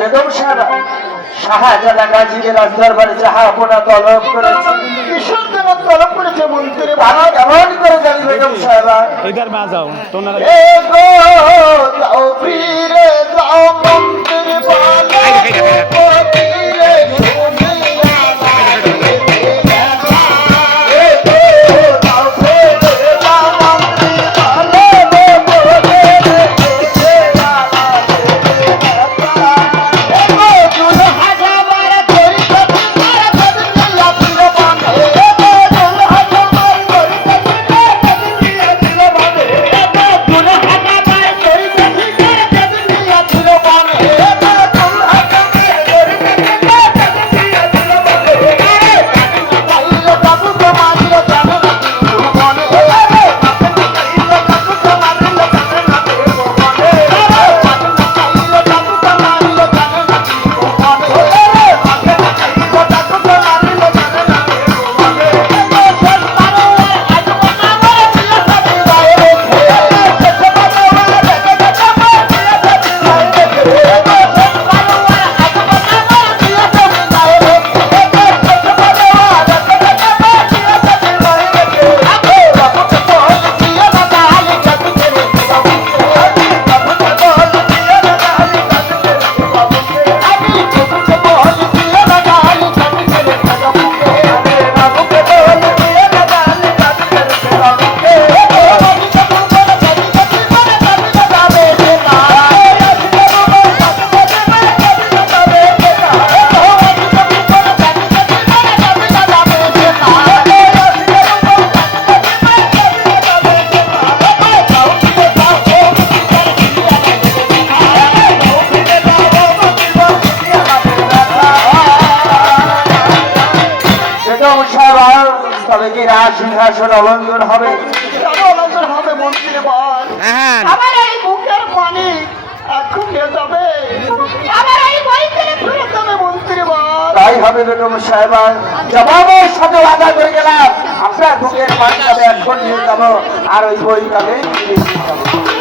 বেগম সাহেব শাহজাদা গাজীকে রাজদরবারে যাহা আপনা তলব করেছে, কিসের জন্য তলব করেছে মন্ত্রী? ভালো কেমন করে জানি বেগম সাহেব? इधर में आ जाओ তোমরা এ গো যাও ফিরে যাও মন্ত্রী বলো ফিরে সিংহাসন অলঙ্ঘন হবে, অলঙ্ঘন হবে মন্ত্রী বল। আমার এই বুকের পানি এখন যাবে, আমার এই বইকের ফিরে যাবে মন্ত্রী বল। তাই হবে বেগম সাহেব, জবাবের সাথে ওয়াদা করে গেলাম আপনার বুকের পানি যাবে এখন নিয়ে যাবো, আর ওই বই যাবে ফিরে যাবো।